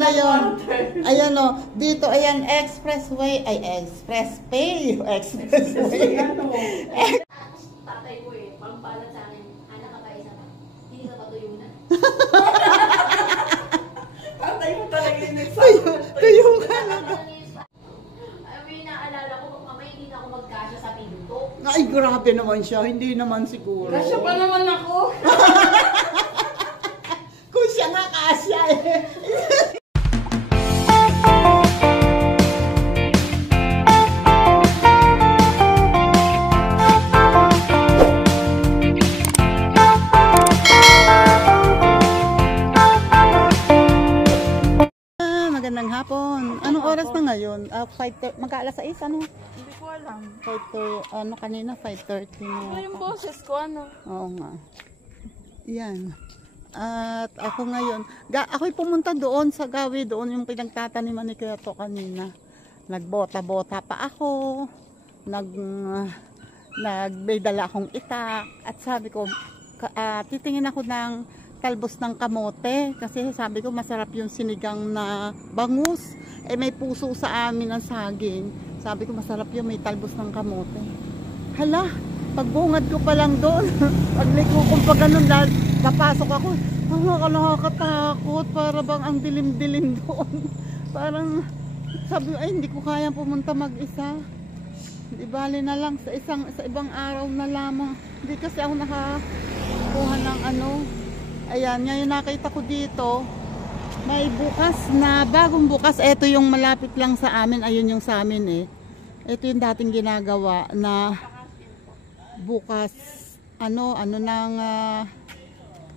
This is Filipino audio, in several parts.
na yun. Ayan o. Dito, ayan, expressway. Ay, expresspay. Expressway. Tatay ko eh, pampalat sa akin, anak ka ba isa pa? Hindi ka patuyunan. Tatay mo talaga yung nagsasabi. Tuyungan ako. May naalala ko, kung mamaya hindi na ako magkasya sa pinto. Ay, grabe naman siya. Hindi naman siguro. Kasya pa naman ako. Kung siya nga kasya eh. Magandang hapon. Anong oras na ngayon? 5:30. Magka-alas 6 ano? Hindi ko alam. 5:30. Ano kanina? 5:30 na. Ano yung boses ko, ano? Oo nga. Yan. At ako ngayon, ako'y pumunta doon sa gawi, doon yung pinagtataniman ni Kuya To kanina. Nagbota-bota pa ako. May dala akong itak. At sabi ko, titingin ako ng talbos ng kamote. Kasi sabi ko, masarap yung sinigang na bangus. Eh, may puso sa amin ng saging. Sabi ko, masarap yung may talbos ng kamote. Hala, pagbungad ko pa lang doon. Pagliko kong pa ganun, papasok ako. Nakakatakot. Para bang ang dilim-dilim doon. Parang, sabi ko, ay, hindi ko kayang pumunta mag-isa. Di bali na lang, sa ibang araw na lamang. Hindi kasi ako nakakuha ng ano. Ayan, ngayon nakita ko dito, may bukas na, bagong bukas. Ito yung malapit lang sa amin, ayun yung sa amin eh. Ito yung dating ginagawa na bukas,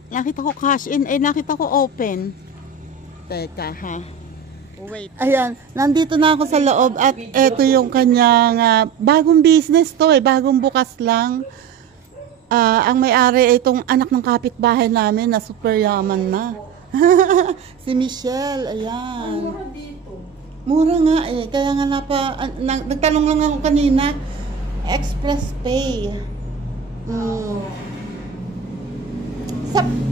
nakita ko cash in, nakita ko open. Teka ha. Wait. Ayan, nandito na ako sa loob at ito yung kanyang bagong business to bagong bukas lang. Ang may-ari ay itong anak ng kapitbahay namin na super yaman na. Si Michelle, ayan. Mura dito. Mura nga eh. Kaya nga nagtanong lang ako kanina. Express Pay.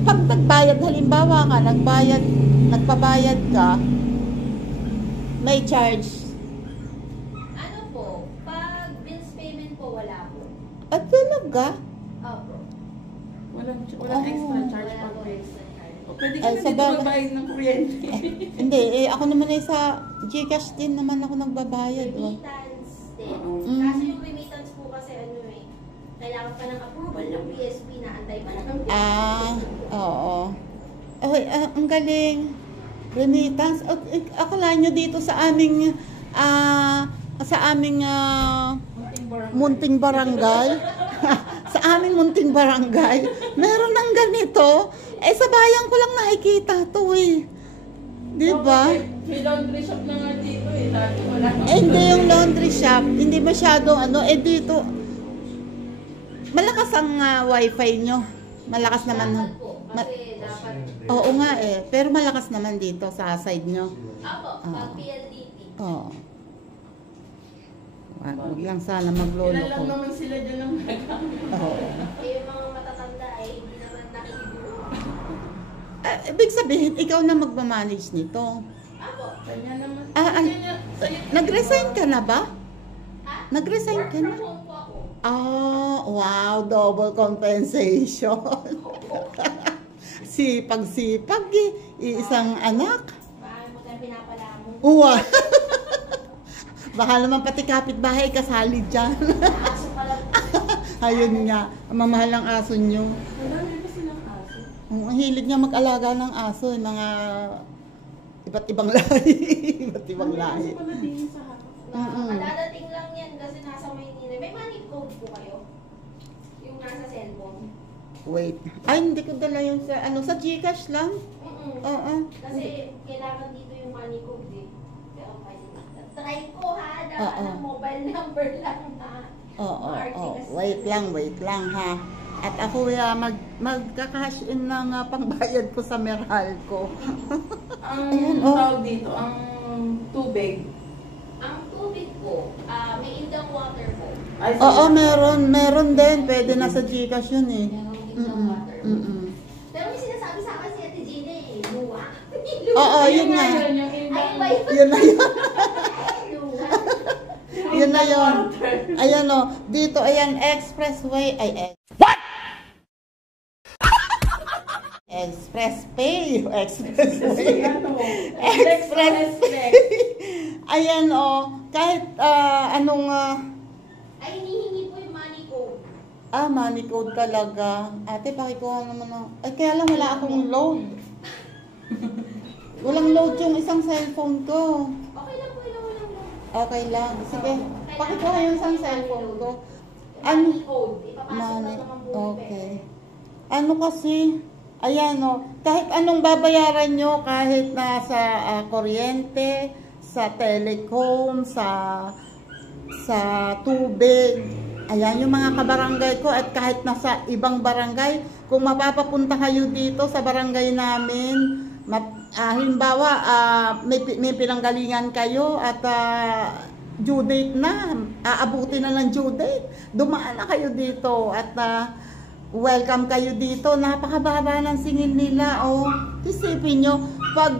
Pag nagbayad, halimbawa ka, nagpabayad ka, may charge. Ano po, pag bills payment po, wala po. At talaga? Opo. Walang extra charge Wala pag po pay. extra charge. O, pwede ka Ay, na sa dito bagay. magbayad ng kuryente. Hindi, ako naman ay sa Gcash din naman ako nagbabayad. Remittance din. Kasi yung remittance po kasi kailangan pa ng approval ng PSP na antay pa ng Oo. Okay, ang galing. Remittance. Akala nyo dito sa aming munting barangay. Sa aming munting barangay. Meron ng ganito. Sa bayan ko lang nakikita to Diba? May laundry shop na nga dito dati wala. Hindi yung laundry shop. Hindi masyadong dito. Malakas ang wifi nyo. Malakas naman. dapat po. Kasi dapat. Oo nga pero malakas naman dito sa side nyo. Opo, pag PLDT. Oo. Huwag lang sana maglolo Ilan lang ko. naman sila dyan ng nagamit. Oo. Yung mga matatanda hindi naman nakikiburo. Ibig sabihin, ikaw na magmamanage nito. Opo. Kanya naman. Nag-resign ka na ba? Ha? Nag-resign ka na? Work from home po ako. Wow, double compensation. Sipag-sipag Iisang anak. Bakit mo tayo pinapala mo? Uwa. Baka naman pati kapitbahay kasali dyan. Aso ka lang. Ayun nga, ang mamahal ang aso nyo. Marami pa silang aso. Ang hilig niya mag-alaga ng aso, mga iba't ibang lahi. Iba't ibang lahi. Aso pala din sa hapon. Dadating lang yan kasi nasa Maynila. May money code po kayo? Yung nasa cellphone? Wait. Ay, hindi ko dala yun sa Gcash lang. Oo. Kasi kailangan dito yung money code Pero try ko daan ng mobile number lang Oo. Wait lang ha. At ako magka-cash in ng pangbayad ko sa Meralco. Ang tawag dito, ang tubig. Ang tubig po, may indang water po. Oo, meron din. Pwede na sa Gcash yun Meron indang water. Pero may sinasabi sa akin si Ate Gina buwa. Oo, yun nga. Yun, yung Ayun ibang... ba yun? Yun na yun. Luha. Yun na yun. Ayan o. Dito, ayan, expressway. Ay, Express Pay. Expressway. Express Pay. Ayan o. Kahit anong... Ay, hinihingi po yung money code. money code talaga. Ate, pakikuha naman ng... Ay, kaya lang wala akong load. Walang load yung isang cellphone ko. Okay lang po, walang lang. Okay lang. Sige. Pakikuha yung isang cellphone ko. Money code. Ipapasok Money. na naman po yung Okay. pera. Ano kasi, ayan o, kahit anong babayaran nyo, kahit nasa kuryente, sa telecom, sa tubig, ayan yung mga kabarangay ko, at kahit nasa ibang barangay, kung mapapapunta kayo dito sa barangay namin, halimbawa, may pinanggalingan kayo at due date na, aabuti na ng due date, dumaan na kayo dito at welcome kayo dito. Napakababa ng singil nila. Isipin nyo, pag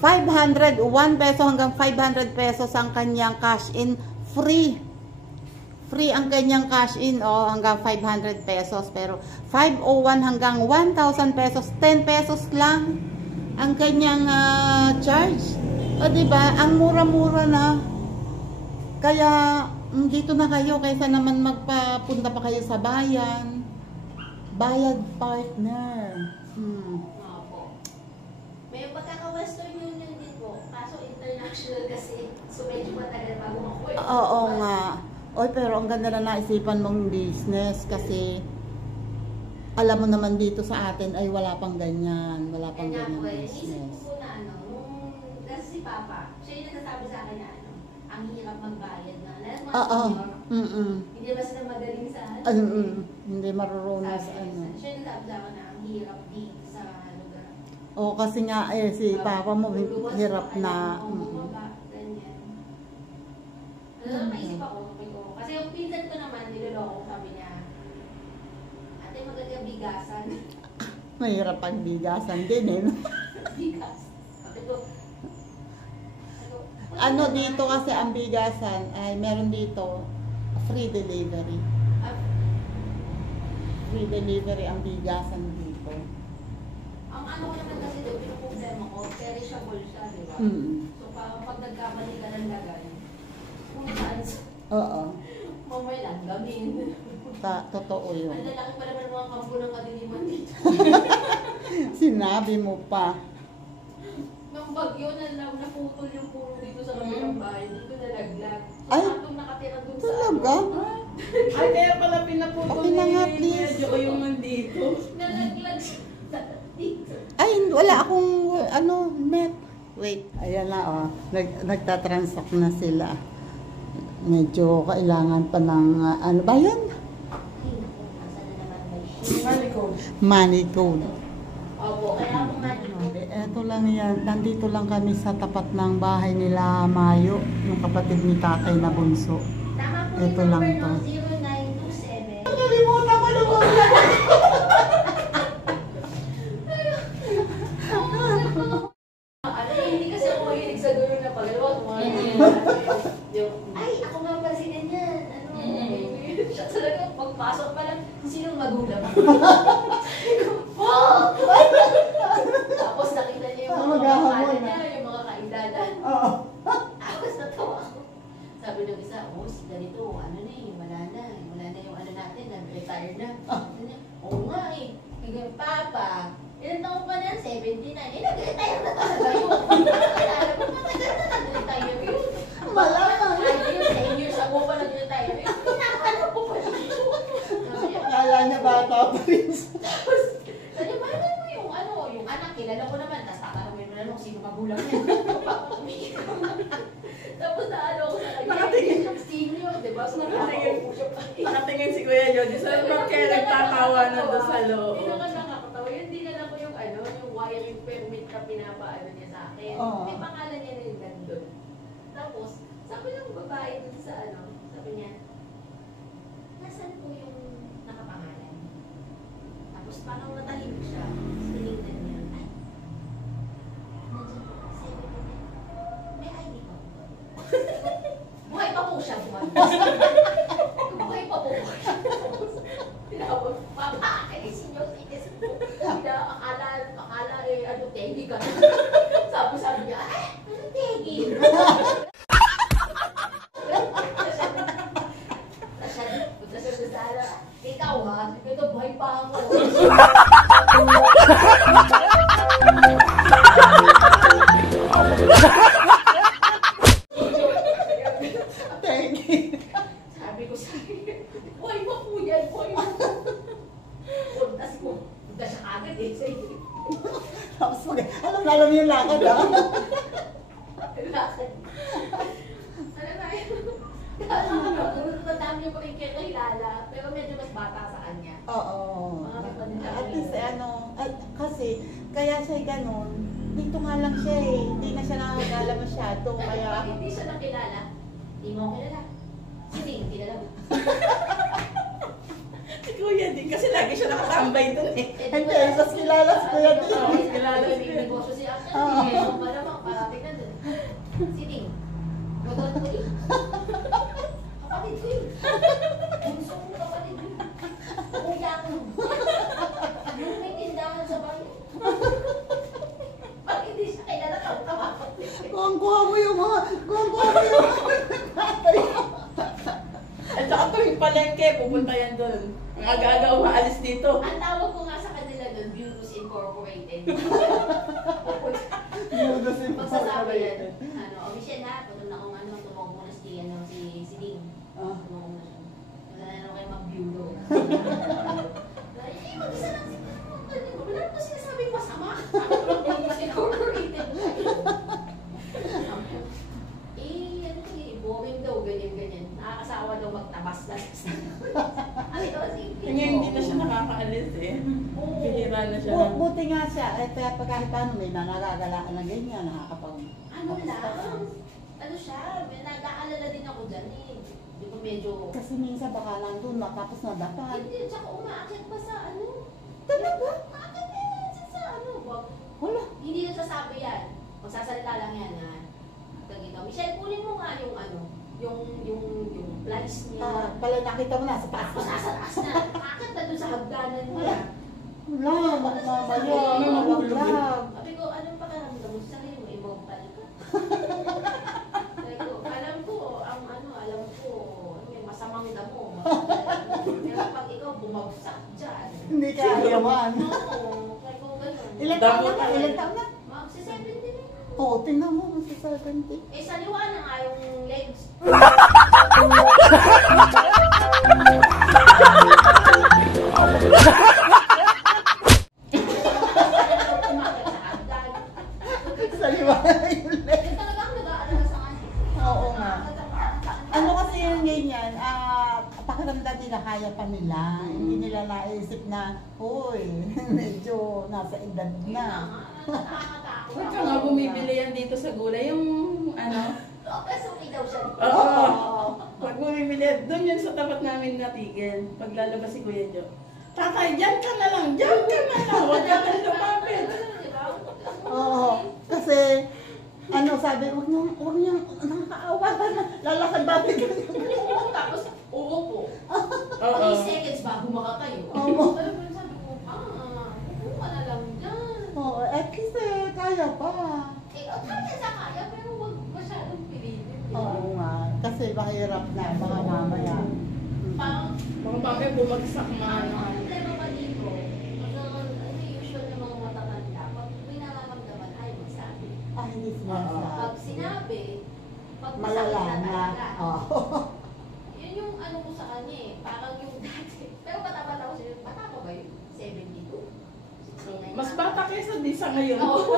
500, 1 peso hanggang 500 pesos ang kanyang cash in, free. Free ang kanyang cash in, hanggang 500 pesos. Pero 501 hanggang 1,000 pesos, 10 pesos lang ang kanyang charge. Diba? Ang mura-mura na. Kaya, dito na kayo, kaysa naman magpapunta pa kayo sa bayan. Bayad partner. Opo. May pagkaka-Western Union din po. Kaso international kasi. So medyo matagal bago makuha. Oo nga. Pero ang ganda na naisipan mong business kasi alam mo naman dito sa atin ay wala pang ganyan. Wala pang Kanya ganyan po eh. Isip business. ko po na kasi si Papa, siya yung nagsasabi sa akin na ang hirap magbayad na. Lalo mga Oo. senior, hindi ba sila magaling sa Hindi marurunong sa ano. Siya yung nagsabi sa akin na ang hirap dito sa lugar. Kasi nga si Papa mo Luluwas hirap pa na. kayo, bumaba, ganyan. Naisip ako, kasi yung pinsan ko naman, niloloko ko, sabi niya, ate magagabigasan. Mahirap pagbigasan din eh. No? Bigas. Sabi ko, Ano dito kasi ang bigasan ay meron dito free delivery. Free delivery ang bigasan dito. Ang ano ko naman kasi doon, yung problema ko, perishable siya, di ba? So, pag nagkamali ka ng lagay, kung saan, Oo. mamay lang, gamin. Totoo yun. Ang lalaki pa naman ng mga kampo ng kadiliman dito. Sinabi mo pa. Nung bagyo na naputol yung puro dito sa kabilang bahay, dito nalaglag. So, Ay, atong nakatira dun sa talaga? Ay, kaya pala pinaputol Okay na nga, ni please. Medyo yung nandito. nalaglag siya dito. Ay, wala akong net. Wait, ayan na nagtatransact na sila. Medyo kailangan pa ng ano ba yun? Money code. Money code. Opo, kaya ako nga dito. Eto lang yan. Nandito lang kami sa tapat ng bahay nila Mayo, yung kapatid ni tatay na bunso. Tama po Ito yung lang number to. ng 0927. Nalimutan ko na Hindi kasi ako mahilig sa dulo na pagalawa. Ay, ako nga pala si ganyan. Siya talaga, pagpasok pa lang, sinong magulang? Tapos nakita niya yung mga Maghahamon, niya, yung mga kaidanan. Oo. Tapos natawa ako. Sabi ng isa, si ganito, wala na yung ano natin, nag-retire na. Sabi niya, oo nga eh. Hanggang Papa, ilan taong pa na? 79. Nag-retire na talaga yun. Alam mo, matagal na nag-retire yun. Malamang. Ay, yun, 10 years ago pa nag-retire yun. Pinakano po pa yun. Akala niya bata pa rin. Tapos, sabi, malaman mo yung anak, kilala ko naman, tapos tatanungin mo na nung sino magulang niya. Tapos naano ko sa kanya, Nakatingin. senior, di ba? So, Nakatingin. nakakaupo siya pa. Nakatingin si Kuya Jody. So, kaya nagtatawa na doon sa loob. Hindi naman nakakatawa. Yun, dinala ko yung yung wiring permit na pinapaano niya sa akin. Oo. May pangalan niya na yung nandun. Tapos, sabi ng babae dun sa sabi niya, nasaan po yung nakapangalan? Tapos parang natahimik siya. Tapos tinignan niya, ay, ka. Sabi niya, ay, ano tegi? Punta siya sa sala. Ikaw ha, ito buhay pa ako. Tegi. Sabi ko sa akin, buhay mo po yan, buhay mo. Punta siya agad eh. Tapos alam yung lakad ah. Lakad. Ano na yun? Madami yung rin kakilala, pero medyo mas bata sa kanya. Oo. Mga kapatid At least namin. kasi kaya siya ganun. Dito nga lang siya eh. Hindi na siya nakakala masyado. Kaya Pag hindi siya nakilala, hindi mo kilala. Sige, kilala mo. Si Kuya din, kasi lagi siya nakatambay doon eh. hindi, mas kilala si Kuya din. Oo, mas kilala May si- negosyo siya. Oo. Hindi, malamang parating na dun. Siting. Motor ko eh. Kapatid ko yun. Gusto ko kapatid ko yun. Kuya ko. Yung may tindahan sa bayo. Pag hindi siya kilala, tawa ko. Kuha mo yung mga At saka tuwing palengke, pupunta yan doon. Ang aga-aga umaalis dito. Ang tawag ko nga sa kanila doon, Beauties Incorporated. Magsasabi yan. Ano, o Michelle ha, puto na akong ano, tumawag muna si Ding. Tumawag muna siya. Wala na naman kayo mag-bureau. Eh, mag-isa lang si wala naman po sinasabing masama. Sabi ko lang, Beauties Incorporated. Eh, ano eh, boring daw, ganyan-ganyan. Nakakasawa daw magtabas lang. Ano daw, Ngayon hindi na siya nakakaalis eh. Oo. Bihira na siya. Buti nga siya. Kaya pag kahit paano may nanagagalaan na ganyan, nakakapag... Ano lang, ano siya, may nag-aalala din ako dyan eh. Di ba medyo, Kasi minsan baka nandun matapos na dapat. hindi, tsaka umaakyat pa sa ano. Talaga? Umaakyat na yan sa ano. Wala. Hindi nagsasabi yan. Magsasalita lang yan ha. Pag ito, Michelle, kunin mo nga yung ano, yung plies niya. Pala nakita mo na sa taas. Tapos nasa taas na, akit na dun sa hagdanan niya. Wala, mamaya, malaglag. Sabi ko, anong pakiramdam mo sa sarili mo? Ibang pala ka. Sabi ko, alam ko, may masamang damo. Pero pag ikaw bumagsak dyan. Hindi ka ayawan. Oo, sabi ko ganun. Ilan taon na ka? Ilan taon na? Magsi-70 na yun. Oo, tingnan mo, mas 70. Eh, sa liwa na nga yung legs. Umakit sa hagdan. Sa liwanag yung leg. Yun talaga ang nag-aalala sa kanya. Oo nga. Ano kasi yung ganyan, pakiramdam nila kaya pa nila. Hindi nila naisip na, uy, medyo nasa edad na. Nakakatakot. Huwag ka nga bumibili yan dito sa gulay. Yung ano. Tapos okay daw siya. Oo. Pag bumibili, doon yun sa tapat namin natigil. Pag lalabas si Kuya Jo. Tatay, dyan ka na lang. Dyan ka na lang. Huwag ka na lumapit. Oo, kasi, ano sabi, huwag niyang, nakakaawa ka na, lalakad ba bigyan. Tapos uupo. Oo. 3 seconds bago makatayo. Oo. Pero sabi ko, upo ka na lang dyan. Oo, kasi kaya pa. Eh, kaya sa kaya, pero huwag masyadong pilitin. Oo nga, kasi mahirap na, mga mamaya. Parang, Mga bagay bumagsak ang man. problema pa dito, ano usual ng mga matatanda, pag may nararamdaman ay magsabi. Hindi Pag sinasabi. sinabi, pag Malala masakit na na. talaga. Oo. Yun yung ano ko sa kanya eh, parang yung dati. Pero bata-bata ko siya, bata ko ba yun? 72? 69? Mas bata kaysa di sa ngayon. Oo.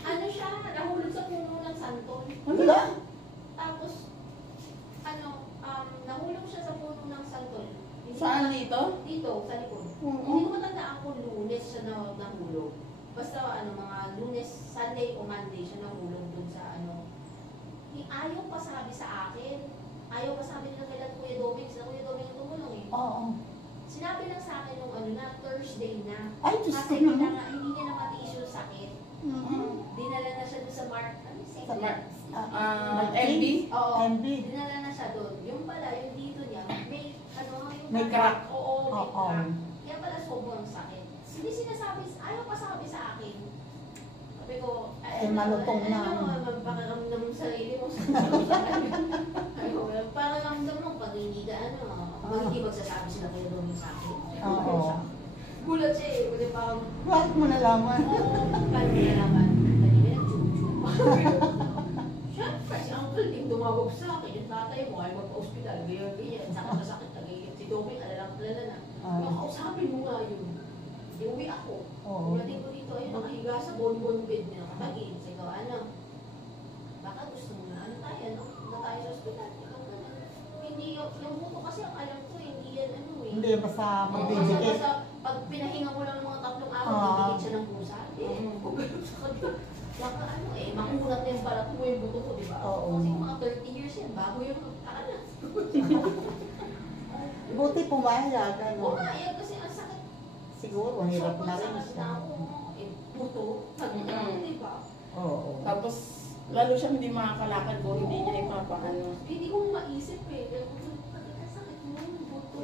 Ano siya, nahulog sa puno ng santol. Wala. Tapos, nahulog siya sa puno ng santol. Saan dito? Dito, sa likod. Oo. Hindi ko matandaan kung Lunes siya nahulog. Basta mga Lunes, Sunday o Monday siya nahulog dun sa ayaw pa sabi sa akin. Ayaw pa sabi nila kailan Kuya Doming. Sila Kuya Doming ang tumulong eh. Oo. Sinabi lang sa akin nung na Thursday na. Ay, Diyos ko Kasi naman. hindi niya na matiis yung sakit. Dinala na siya doon sa Mark. Ano yung Sa Mark. MB? Oo. MB. Dinala na siya doon. Yung pala, yung dito niya, may yung May crack. Oo, may Oo. crack. Kaya pala sobrang sakit. Hindi sinasabi, ayaw pa sabi sa akin. Sabi ko, malutong na. Pakaramdam mo sarili mo. Ayaw, pakaramdam mo pag hindi ka pag hindi magsasabi sila kayo doon sa akin. Oo. Gulat siya eh, kasi parang, Bakit mo nalaman? paano mo nalaman? Kanina nag-chup-chup. Siyempre, si Uncle Tim tumawag sa akin, yung tatay mo ay magpa-hospital, ganyan, sakit na ganyan. Si Doming, alala na. Makausapin mo nga yun. Iuwi ako. Pagdating ko dito, ayun, nakahiga sa bonbon bed niya, nakatagin. Sige, baka gusto mo na, tayo sa hospital. Hindi, yung buto kasi ang alam ko, hindi yan Hindi, basta magbibigay. magbibigay. Pag pinahinga mo lang ng mga 3 araw, bibigay siya ng pusa. Kung gano'n sa kanila. Baka makukulat na yung balat mo yung buto ko, di ba? Oo. Kasi mga 30 years yan, bago yung magkakala. Buti pumayag, Pumayag kasi ang sakit. Siguro, hirap na rin Sobrang sakit siya. na ako. Buto. Di ba? Oo. Tapos, lalo siyang hindi makakalakad ko, hindi niya ipapaano. Hindi ko maisip eh. Ang sakit mo yung buto.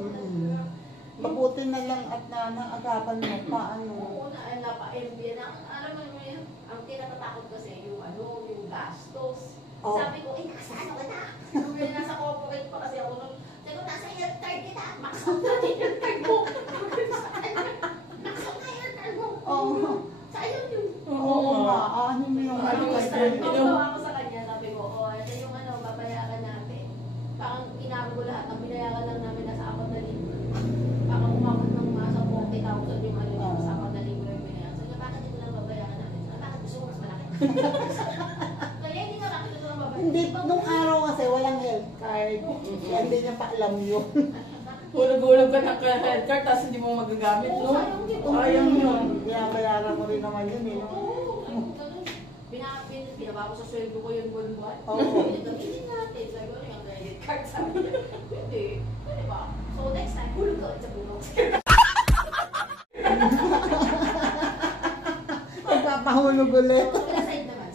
Mabuti na lang at naagapan mo pa, Oo, napa-MB na. Alam mo yun, ang tinatatakot kasi yung yung gastos. Oh. Sabi ko, kasano ka na? Sabi ko, nasa corporate pa kasi ako nung, sabi ko, nasa health card kita. Max out natin yung health card mo. Max out na health card mo. Oo. Sayang yun. Oo nga, ano mo yung Tumawa ako sa kanya, sabi ko, ito yung babayaran natin. Parang inabi ko lahat, ang binayaran lang namin nasa 4,000. Parang umabot ng masa 40,000 yung sa 4,000 yung binayaran. Sabi ko, bakit ito lang babayaran natin? Bakit gusto mo mas malaki? Kaya hindi nga bakit ito lang babayaran. Hindi, nung araw kasi walang health card. Kaya hindi niya pa alam yun. Hulog-hulog ka ng health card, tapos hindi mo magagamit, no? Sayang yun. Kaya bayaran mo rin naman yun, eh. Binaba ko sa sweldo ko yung buwan-buwan. Oo. Gamitin natin. Sabi ko, yung credit card sabi niya. Hindi. Pwede ba? So next time, hulog ka ulit sa bulong. Magpapahulog ulit. Kabilang side naman.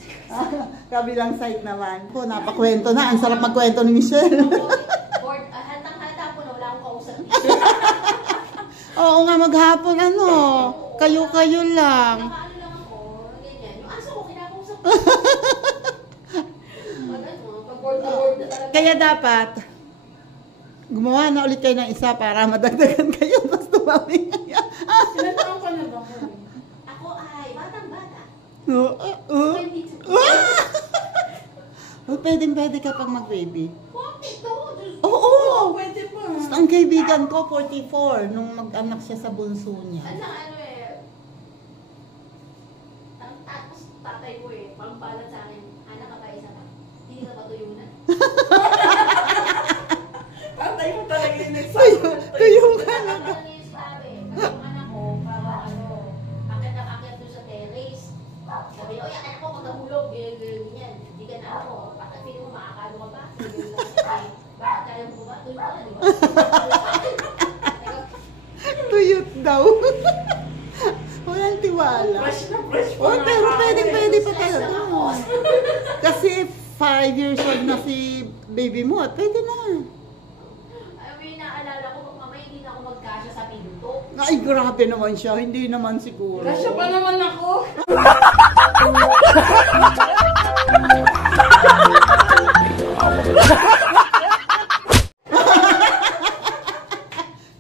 Kabilang side naman. Po, napakwento na. Ang sarap magkwento ni Michelle. Board, hantang-hanta po na wala akong kausap. Oo nga, maghapon kayo-kayo lang. Nakaano lang ako, ganyan. Yung aso ko, kinakausap ko. Pag board na talaga. Kaya dapat, gumawa na ulit kayo ng isa para madagdagan kayo. Tapos tumami kayo. Ilan taon ka na ba? Ako ay batang-bata. 22. Pwede ka pang mag-baby. 42. Oo! Pwede pa. Ang kaibigan ko, 44, nung mag-anak siya sa bunso niya. Tapos tatay ko pampalat sa akin, anak ka pa isa pa. Hindi ka pa tuyunan. Tatay mo talaga yung Kayo ka na. Yung anak ko, para akit na akit doon sa terrace. Sabi niya, anak ko, pag nahulog, ganyan. Hindi ka na ako. Bakit hindi mo makakalo ka ba? Bakit kaya mo ba? Tuyo ka na, di ba? Tuyot daw. Walang tiwala. Fresh na fresh pa. Pero pwede pa talaga. Kasi 5 years old na si baby mo, pwede na. May naalala ko, pag mamaya hindi na ako magkasya sa pinto. Ay, grabe naman siya. Hindi naman siguro. Kasya pa naman ako.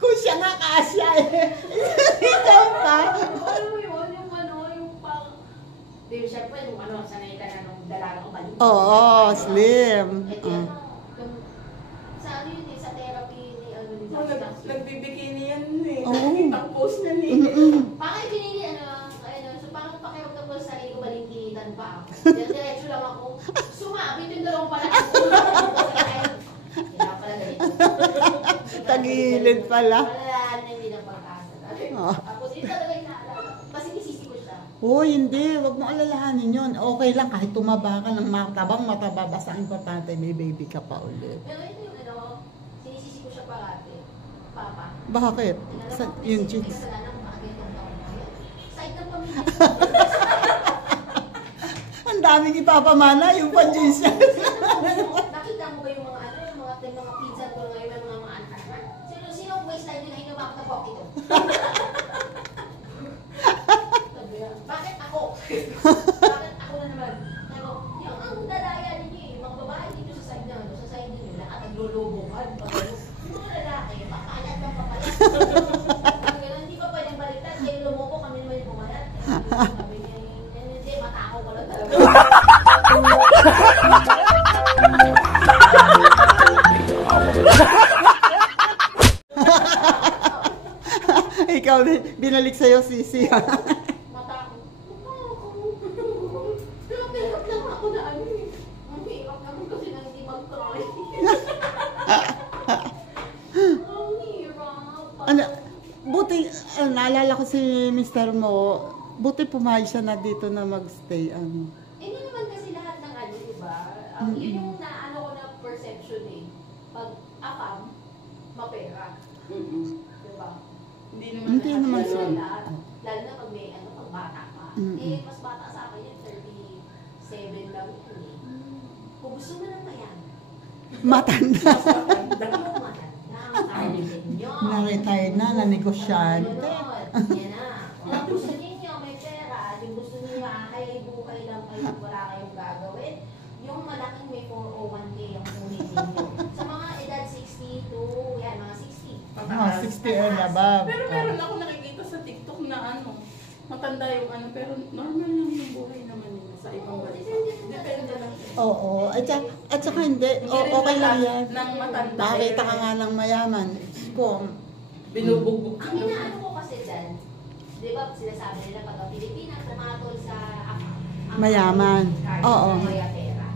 Kung siya nga kasya ikaw pa. Alam mo yun, yung pang... Di, syempre, sanay ka na nung dalaga ko balik. Oo, slim. Sa yun sa therapy ni Nagbibikini yan eh. Oo. Nakikita ang post niya eh. Parang pinili, so parang pakiramdam ko sa sarili ko, balingkinitan pa ako. Diretso lang ako. Sumabit yung dalawang pala. Kaya pala ganito. Tagilid pala. Wala na hindi na pagkasa. Oh. Tapos yun talaga yung naalala. Kasi nisisi ko siya. Uy, hindi. Huwag mo alalahanin yun. Okay lang kahit tumaba ka ng mataba. Basta ang importante may baby ka pa ulit. Pero ito yung sinisisi ko siya parati. Papa. Bakit? Yung Yung chicks. Side ng pamilya. Ang daming ipapamana yung pa-jeans niya. Nakita mo ba yung mga mga pizza ko ngayon, mga anak-anak? Sino ang waistline nila hinumap na pok ito? Bakit ako na naman? Sabi ko, yung ang dalaya ninyo eh, mga babae dito sa side na, sa side ninyo, lahat naglulubukan. Yung mga lalaki, papalat ng papalat. Hindi pa pwedeng baliktad, kayo lumubo, kami naman yung pumalat. Sabi niya, hindi, matakaw ko lang talaga. Ikaw, binalik sa'yo, Sisi. Matakot. Pero hirap lang ako na ano eh. Ang hirap naman kasi na hindi mag-try. Ang hirap. Ano, buti, naalala ko si Mr. Mo, buti pumayag siya na dito na magstay. Hindi naman kasi lahat ng ano, diba? Yun yung naano ko na perception eh. Pag apam, mapera. Diba? Hindi naman Lalo so. na, lalo na pag may ano, pag bata pa. Eh, mas bata sa akin yun, 37 lang yun eh. Kung gusto mo lang mayan, Matanda. yung matanda, targeted nyo. Na-retire na, na-negosyante. Yan na. Kung gusto ninyo, may pera, yung gusto ninyo, buhay lang kayo, wala kayong gagawin, yung malaking may 401k ang kunin ninyo. Sa mga edad 60 to, yan, mga 60. 60 and above. Pero meron ako nakikita sa TikTok na ano, matanda yung ano, pero normal lang yung buhay naman nila sa ibang bansa. Depende lang. Oo. At saka hindi. Okay lang yan. Nang matanda. Nakakita ka nga ng mayaman. Kung Binubugbog. Ang inaano ko kasi dyan, di ba sinasabi nila pag ang Pilipinas tumatol sa ang Mayaman. card, Oo. Maya pera.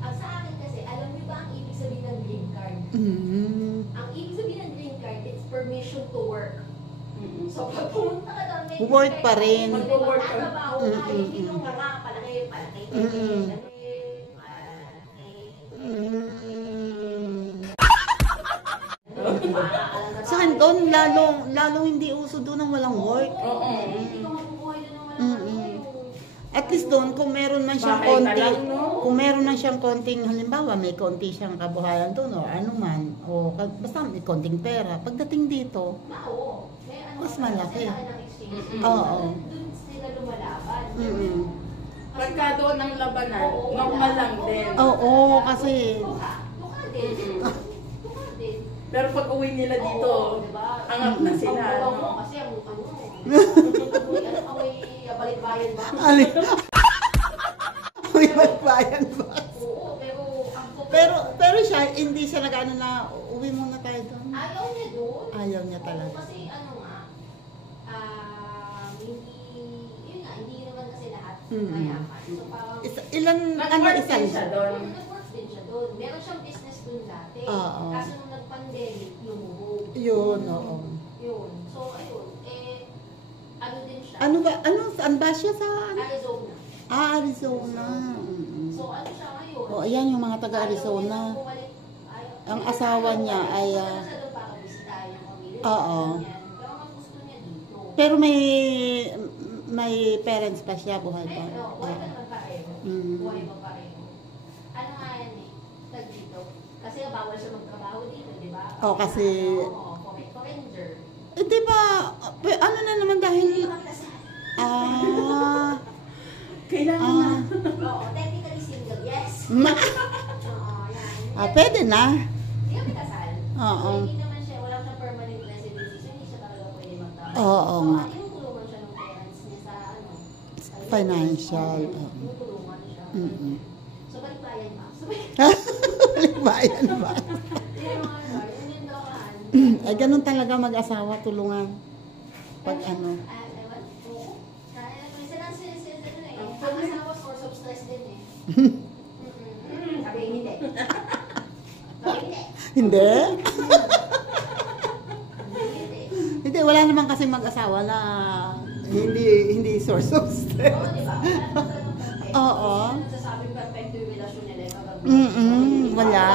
Ang sa akin kasi, alam niyo ba ang ibig sabihin ng green card? Ang ibig sabihin ng green card, it's permission to work. So pag pumunta ka doon, may Work pa rin. Mag-work ka. Hindi yung nga, palaki, sa akin doon, lalong hindi uso doon ang walang work. Oo. Hindi ka mabubuhay doon ng walang At least doon, kung meron man siyang Bahay konti, na lang, no? kung meron man siyang konting, halimbawa, may konti siyang kabuhayan doon, o ano man, o basta may konting pera, pagdating dito, Oo. Mas malaki. Oo. Oo. Doon sila lumalaban. Pagka doon ang labanan, normal lang din. Oo, kasi, Tuka din. Tuka din. Pero pag uwi nila dito, Oo, diba? angat na sila. Ang buwa mo no? kasi ang ano, amoy balit-bayan ba? alin, may magbayan ba? Oo, pero ang Pero siya, hindi siya nag-ano na, uwi muna tayo doon. ayaw niya doon. Ayaw niya Oo, talaga. kasi ano nga, yun nga, hindi naman kasi lahat mayaman. So parang, Ilan, Nag-work isa din siya doon. nag-work din siya doon. Meron siyang business doon dati. Oo. Kaso nung nag-pandemic, lumubog. Yun, oo. Yun. So, ayun. Ano din siya? Saan ba siya sa, Arizona. Arizona. So, ano siya ngayon? O, ayan yung mga taga-Arizona. Ayaw niya bumalik. Ang asawa niya ay, Gusto na siya doon para bisitahin yung pamilya. Oo. Ganyan. Pero ang gusto niya dito. Pero may parents pa siya, buhay pa. Buhay pa naman pareho. Mm. Buhay pa pareho. Ano nga yan eh? Tag dito. Kasi bawal siya magtrabaho dito, di ba? Oo, kasi, Oo, foreigner. di ba, ano na naman Hindi dahil, makasal. Kailangan na. Oo, technically single, yes. ma, Oo, yan. pwede na. Hindi kami kasal. Oo. So, hindi naman siya, wala siyang permanent residency. So, hindi siya talaga pwede magtrabaho. Oo So, nga. tinutulungan siya ng parents niya sa ano. sa Financial, Oo, oo. tinutulungan siya. So, balikbayan ba? So, Bayan ba? yun yung ano, yun yung doon. Ay, ganun talaga mag-asawa, tulungan. Pag ano. Ewan, oo. Minsan lang sila ano eh. Ang asawa source of stress din eh. Sabi hindi. Sabi hindi. Hindi? Hindi. Hindi, wala naman kasi mag-asawa na hindi source of stress. Oo, di ba? Wala naman talagang perfect. Oo. Kasi nagsasabing perfect yung relasyon nila yung kagabi. Wala.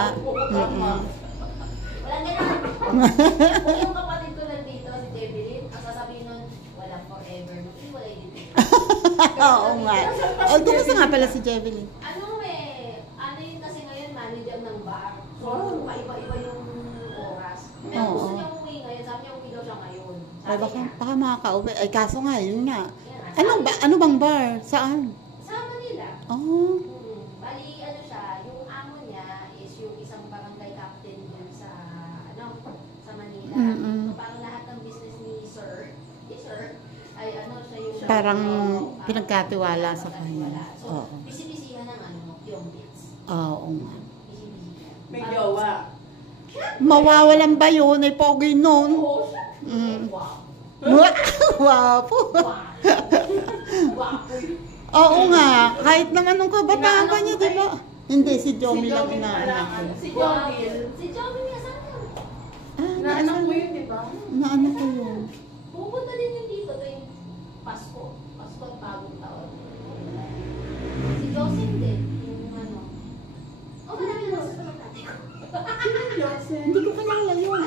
Walang ganun. Kung yung kapatid ko nandito, si Debilin, ang sasabihin nun, walang forever. Iwalay dito. Oo nga. O, kumusta nga pala si Jeveline? Ano yun kasi ngayon, manager ng bar. So, maiba-iba yung oras. Pero gusto Oo. niya umuwi ngayon. Sabi niya umuwi daw siya ngayon. Ay, Sabi baka niya, makakauwi. Ay, kaso nga, yun nga. yan, nasa Ano bang bar? Saan? Sa Manila. Oh. Bali, ano siya, yung amo niya is yung isang barangay captain dun sa, sa Manila. Mm-mm. So, parang lahat ng business ni Sir, ay siya yung... Parang pinagkatiwala sa kanya. So, Oo. busy-busyhan ng yung bits. Oo nga. Busy-busyhan. May jowa. Mawawalan ba yun? Ay pogi nun. Oo, siya. Mm. Wow. Wapo. Wapo yun. Oo nga. Kahit naman nung kabataan pa niya, di ba? Hindi, si Jomi lang Jomi inaanak pala. ko. Si Jomil. Si Jomi nga sana. Naanak mo yun, di ba? Naano ko yun? Pupunta din yun dito tuwing Pasko. Pasko at bagong taon. Si Joseph din. Yung marami na sa natin ko. Hindi ko kilala yun.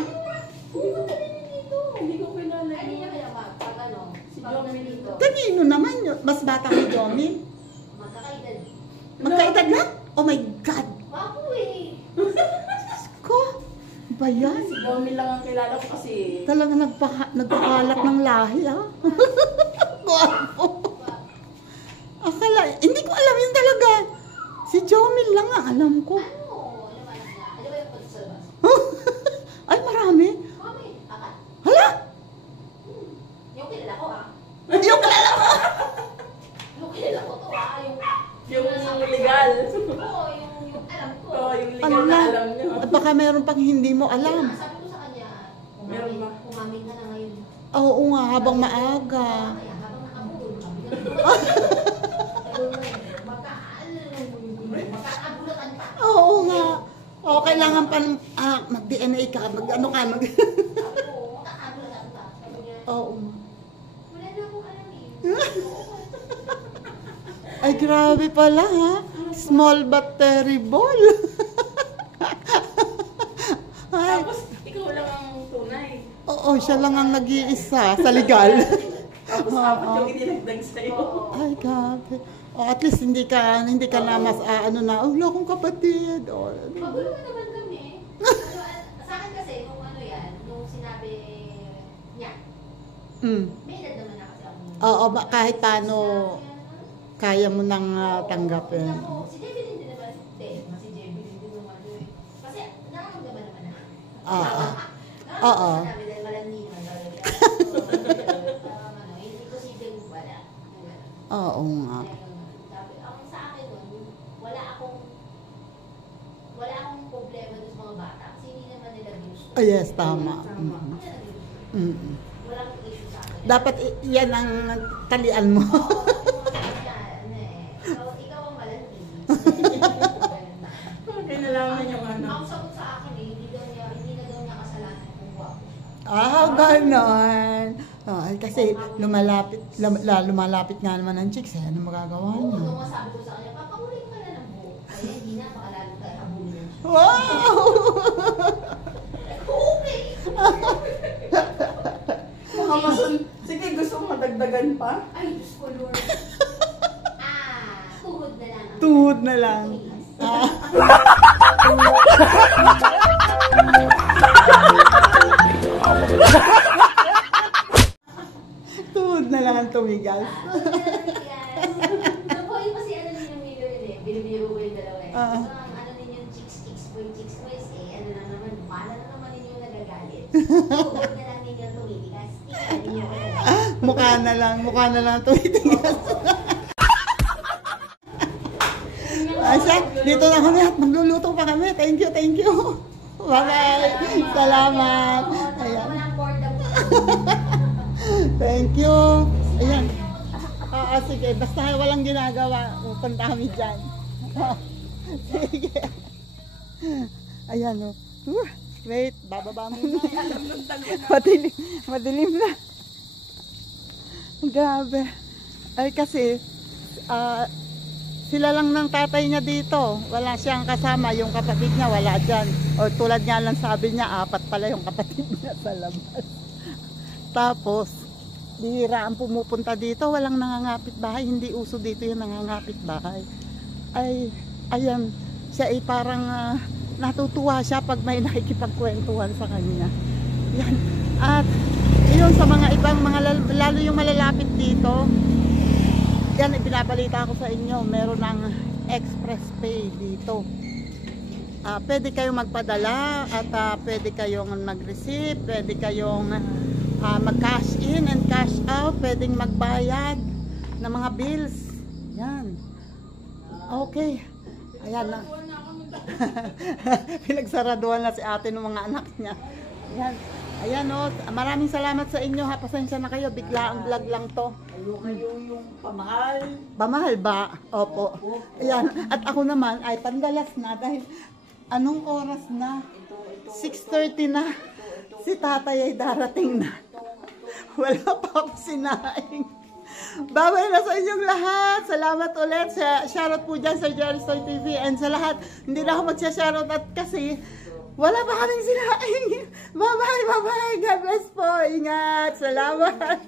Pupunta din yun dito. Hindi ko kilala Ay, hindi niya yun. kaya pag Si pag Jomi dito. Kanino naman yun? Mas bata kay Jomi? Magkakaedad. Magkaedad na? Oh my God! Wapo eh. Ko? Ba yan? Si Jomil lang ang kilala ko kasi Talaga nagpakalat ng lahi, ah. Guwapo. Akala, hindi ko alam yun talaga. Si Jomi lang ang alam ko. Ano naman nga? Ano ba yung pagsa labas? Ay, marami. Mami, akat. Hala! Yung kilala ko Yung kilala mo! Yung kilala ko to yung legal. Oo, yung alam ko. Oo, yung legal na alam nyo. At baka meron pang hindi mo alam. Sabi ko sa kanya, Meron ba? umaming ka na ngayon. Oo nga, habang maaga. Kaya habang nakabulol, kami na magkakabulatan pa. Oo nga. O, kailangan pa mag-DNA ka, mag-ano ka, mag... Sabi ko, magkakabulatan pa. Sabi niya, Oo. wala na akong alam eh. Ay, grabe pala, ha? Small but terrible. Ay, Tapos, ikaw lang ang tunay. oo, siya lang ang nag-iisa sa legal. Tapos, apat yung itinagdag sa'yo. Ay, grabe. O, at least hindi ka na mas, wala akong kapatid. O, Magulo ka naman kami. Sa akin kasi, nung sinabi niya, may edad naman na kasi ako. Oo, kahit paano kaya mo nang tanggapin. Si Jeveline din naman, si Jeveline din naman yun. Kasi nakakamdaman naman na. Oo. Oo. Namin dahil malandi naman daw yun. Hindi ko sibing wala. Oo nga. Ang sa akin nun, wala akong problema dun sa mga bata. Kasi hindi naman nila ginusto. Oh, yes, tama. Tama. Mm. Hindi nila ginusto. Mm. Walang issue sa akin. Dapat yan ang talian mo. Oo, ikaw ang malandi. Okay, nalaman yung ano. Ang sagot sa akin hindi na daw niya kasalanan kung wapo. Ganon. Ay, kasi lumalapit nga naman ang chicks. Ano magagawa Oo, niya? nung masabi ko sa kanya, papaulin ka na ng buhok. Kaya hindi na, baka lalo tayo habulin siya. Wow! Okay! Sige, gusto mo madagdagan pa? Ay, Diyos ko, Lord. Tuhod na lang. Tuhod na lang. Tuhod na lang ang tumigas. Nabuhay pa si ano ninyong video yun eh. Binibiro ko yung dalawa eh. Ah. So, ang ano ninyong chicks boys eh. Ano lang naman, bala na naman ninyong nagagalit. Tuhod na lang ninyong tumigas. Tingnan ninyo. Mukha na lang tumitigas. Asya, dito na kami at magluluto pa kami. Thank you. Bye-bye. Salamat. Ayan. Walang board up. Thank you. Ayan. Sige. Basta walang ginagawa. Pupunta kami dyan. Sige. Ayan o. Wait. Bababa muna. Madilim na. Grabe. Ay kasi, sila lang ng tatay niya dito. Wala siyang kasama. Yung kapatid niya wala dyan. O tulad nga lang sabi niya, 4 pala yung kapatid niya sa labas. Tapos, bihira ang pumupunta dito. Walang nangangapit bahay. Hindi uso dito yung nangangapit bahay. Ay, ayan. Siya ay parang natutuwa siya pag may nakikipagkwentuhan sa kanya. Yan. At, yun sa mga ibang, lalo yung malalapit dito, yan, ibinabalita ko sa inyo, meron ng express pay dito. Pwede kayong magpadala at pwede kayong mag-receive, pwede kayong mag-cash in and cash out, pwedeng magbayad ng mga bills. Yan. Okay. Ayan na. Pinagsaraduhan na si ate ng mga anak niya. Ayan. Ayan o. Maraming salamat sa inyo ha. Pasensya na kayo. Bigla ang vlog lang to. Yung pamahal. Pamahal ba? Opo. Ayan. At ako naman ay pandalas na dahil anong oras na? 6:30 na. Si tatay ay darating na. Wala pa ako sinaing. Babay na sa inyong lahat. Salamat ulit. Shoutout po dyan sa Jerry Soy TV. And sa lahat, hindi na ako magsya-shoutout at kasi wala pa kaming sinaing. Bye-bye, bye-bye. God bless po. Ingat. Salamat.